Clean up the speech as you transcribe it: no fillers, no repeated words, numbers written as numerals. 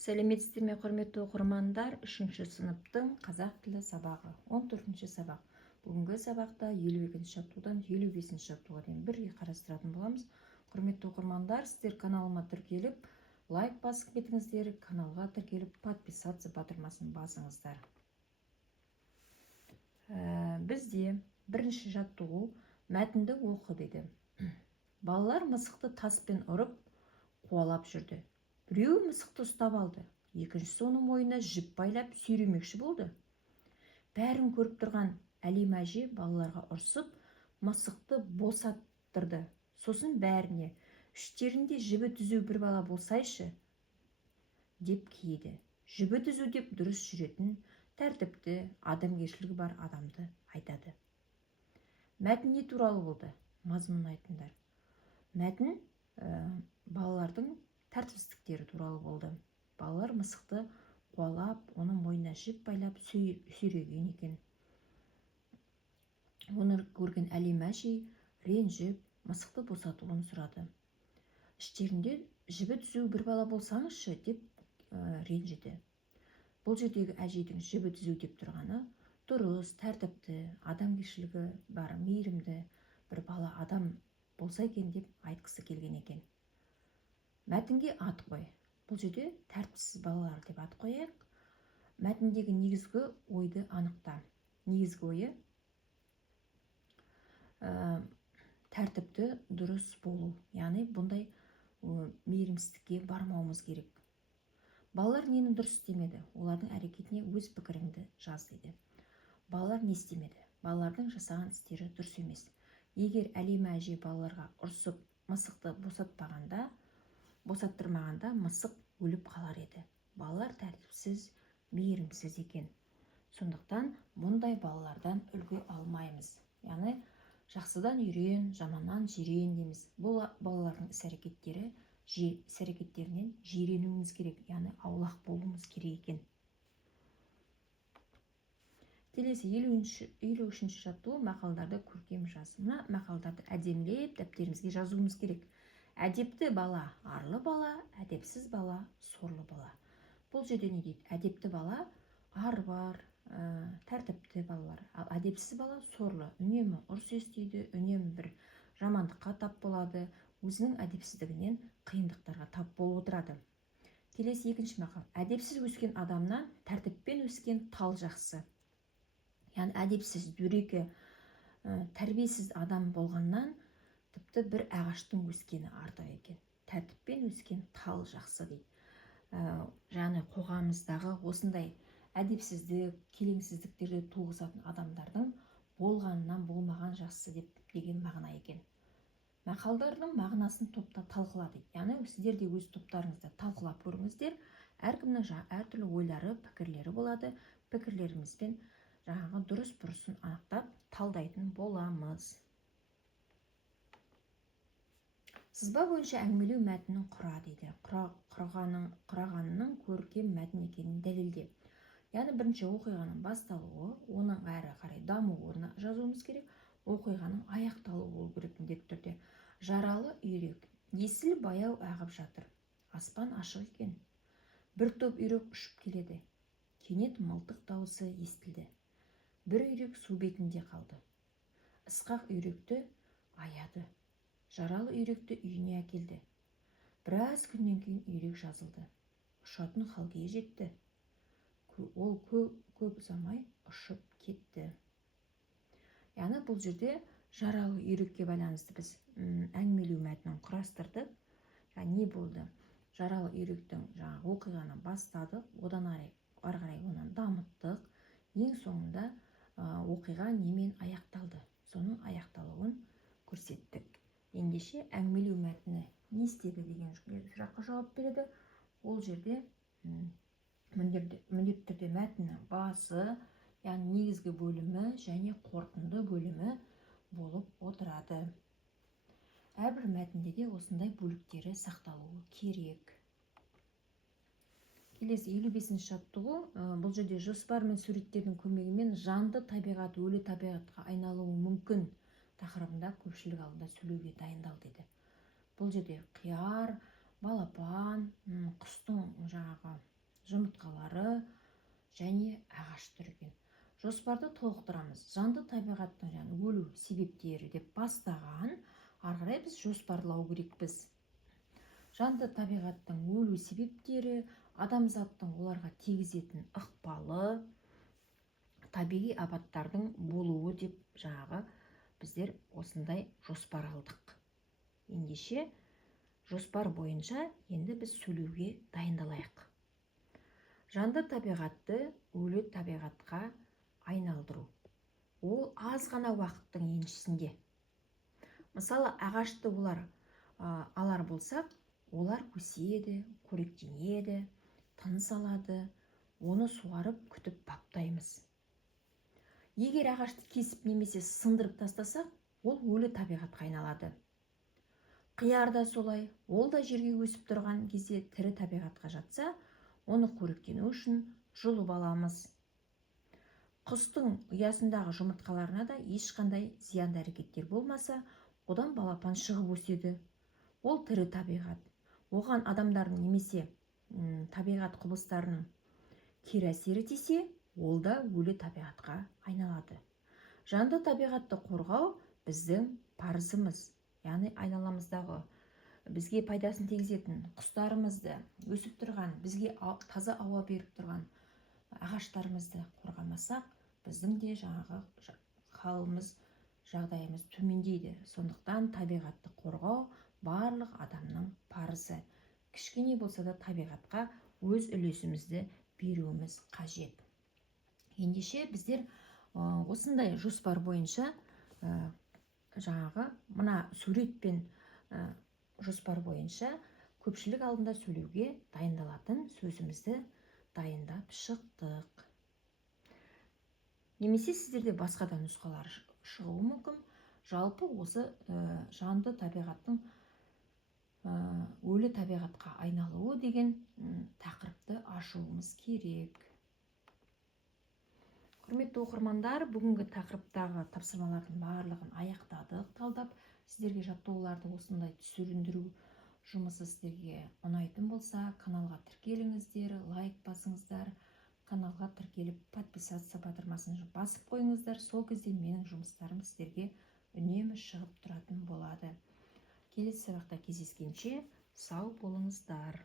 Сәлеметсіздер ме, құрметті оқырмандар? 3-ші сыныптың қазақ тілі сабағы 14-ші сабақ. Бүгінгі сабақта 52-ші жаттығудан 55-ші жаттығуға дейін бірге қарастыратын боламыз. Құрметті оқырмандар, сіздер каналыма тіркеліп, лайк басып кетіңіздер, каналға тіркеліп, подписаться батырмасын басыңыздар. Бізде бірінші жаттығу мәтінді оқы деді. Балалар мысықты таспен ұрып, қуалап жүрді. Біреу мысықты ұстап алды, екіншісі оның мойнына жіп байлап сүйремекші болды. Бәрін көріп тұрған Әлима әже балаларға ұрсып, мысықты босаттырды. Сосын бәріне, іштерінде жібі түзу бір бала болсайшы, деп кейді. Жібі түзу деп дұрыс жүретін, тәртіпті, адамгершілігі бар адамды айтады. Мәтін не туралы болды? Мазмұн айтыңдар. Мәтін балалардың тәртіпсіздіктері туралы болды. Балалар мысықты қуалап, оның мойнына жіп байлап сүйреген екен. Оны көрген Әлима әже ренжіп, мысықты босатуын сұрады. Іштерінде жібі түзу бір бала болсаңызшы, деп ренжіді. Бұл жердегі әжейдің жібі түзу деп тұрғаны дұрыс, тәртіпті, адамгершілігі бар, мейірімді бір бала адам болса екен деп айтқысы келген екен. Мәтінге ат қой. Бұл жерде тәртіпсіз балалар деп ат қояйық. Мәтіндегі негізгі ойды анықта. Негізгі ойы тәртіпті дұрыс болу. Яғни бұндай мейірімсіздікке бармауымыз керек. Балалар нені дұрыс істемеді? Олардың әрекетіне өз пікіріңді жаз дейді. Балалар не істемеді? Балалардың жасаған істері дұрыс емес. Егер Әлима әже балаларға ұрсып, мысықты босаттырмағанда мысық өліп қалар еді. Балалар тәртіпсіз, мейірімсіз екен. Сондықтан бұндай балалардан үлгі алмаймыз. Яғни жақсыдан үйрен, жаманнан жирен дейміз. Бұл балалардың іс-әрекеттерінен жиренуіміз керек, яғни аулақ болуымыз керек екен. Келесі 53-ші жаттығу мақалдарды көркем жаз. Мына мақалдарды әдемілеп дәптерімізге жазуымыз керек. Әдепті бала арлы бала, әдепсіз бала сорлы бала. Бұл жерде не дейді? Әдепті бала ар бар, тәртіпті балалар. Ал әдепсіз бала сорлы, үнемі ұрыс естиді, үнемі бір жамандыққа тап болады, өзінің әдепсіздігінен қиындықтарға тап болып отырады. Келесі екінші мақал. Әдепсіз өскен адамнан тәртіппен өскен тал жақсы. Яғни әдепсіз, дөрекі, тәрбиесіз адам болғаннан тіпті бір ағаштың өскені артық екен. Тәртіппен өскен тал жақсы дейді. Яғни қоғамымыздағы осындай әдепсіздік, келеңсіздіктерді туғызатын адамдардың болғанынан болмаған жақсы деген мағына екен. Мақалдардың мағынасын топта талқыла дейді. Яғни сіздер де өз топтарыңызда талқылап көріңіздер. Әркімнің әртүрлі ойлары, пікірлері болады. Пікірлерімізбен жаңағы дұрыс-бұрысын анықтап талдайтын боламыз. Сызба бойынша әңгімелеу мәтіннің құра дейді. Құрағанның көркем мәтін екенін дәлелде. Яғни бірінші оқиғаның басталуы, оның әрі қарай дамуына жазуымыз керек. Оқиғаның аяқталуы болу керек міндетті түрде. Жаралы үйрек. Есіл баяу ағып жатыр. Аспан ашық екен. Бір топ үйрек ұшып келеді. Кенет мылтық дауысы естілді. Бір үйрек су бетінде қалды. Ысқақ үйректі аяды. Жаралы үйректі үйіне әкелді. Біраз күннен кейін үйрек жазылды. Ұшатын халге жетті. Ол көп ұзамай ұшып кетті. Яғни бұл жерде жаралы үйрекке байланысты біз әңгімелеу мәтінін құрастырдық. Не болды? Жаралы үйректің оқиғаны бастадық, одан ары қарай оны дамыттық. Ең соңында оқиға немен аяқталды? Соның аяқталуын көрсеттік. Ендеше әңгімелеу мәтіні не істеді деген сұраққа жауап береді. Ол жерде міндетті түрде мәтіннің басы, яғни негізгі бөлімі және қорытынды бөлімі болып отырады. Әрбір мәтінде де осындай бөліктері сақталуы керек. Келесі 55-ші жаттығу. Бұл жерде жоспар мен суреттердің көмегімен жанды табиғат өлі табиғатқа айналуы мүмкін тақырыбында көпшілік алдында сөйлеуге дайындал дейді. Бұл жерде қияр, балапан, құстың жаңағы және ағаш түрі екен. Жоспарды толықтырамыз. Жанды табиғаттың өлу себептері деп бастаған, ары қарай біз жоспарлау керекпіз. Жанды табиғаттың өлу себептері, адамзаттың оларға тигізетін ықпалы, табиғи апаттардың болуы деп біздер осындай жоспар алдық. Ендеше жоспар бойынша енді біз сөйлеуге дайындалайық. Жанды табиғатты өлі табиғатқа айналдыру. Ол аз ғана уақыттың еншісінде. Мысалы, ағашты алар болсақ, олар өседі, қоректенеді, тыныс алады, оны суарып, күтіп баптаймыз. Егер ағашты кесіп немесе сындырып тастасақ, ол өлі табиғатқа айналады. Қияр да солай, ол да жерге өсіп тұрған кезде тірі табиғатқа жатса, оны қоректену үшін жұлып аламыз. Құстың ұясындағы жұмыртқаларына да ешқандай зиянды әрекеттер болмаса, одан балапан шығып өседі. Ол тірі табиғат. Оған адамдардың немесе табиғат құбылыстарының кері әсері тисе, ол да өлі табиғатқа айналады. Жанды табиғатты қорғау біздің парызымыз. Яғни айналамыздағы бізге пайдасын тигізетін құстарымызды, өсіп тұрған, бізге таза ауа беріп тұрған ағаштарымызды қорғамасақ, біздің де халіміз, жағдайымыз төмендейді. Сондықтан табиғатты қорғау барлық адамның парызы. Кішкене болса да табиғатқа өз үлесімізді беруіміз қажет. Ендеше біздер осындай жоспар бойынша мына суретпен жоспар бойынша көпшілік алдында сөйлеуге дайындалатын сөзімізді дайындап шықтық. Немесе сіздерде басқа да нұсқалар шығуы мүмкін. Жалпы осы жанды табиғаттың өлі табиғатқа айналуы деген тақырыпты ашуымыз керек. Құрметті оқырмандар, бүгінгі тақырыптағы тапсырмалардың барлығын аяқтадық, талдап. Сіздерге жаттығуларды осындай түсіндіру жұмысы сіздерге ұнайтын болса, каналға тіркеліңіздер, лайк басыңыздар, каналға тіркеліп подписаться батырмасын басып қойыңыздар. Сол кезде менің жұмыстарым сіздерге үнемі шығып тұратын болады. Келесі сабақта кездескенше сау болыңыздар.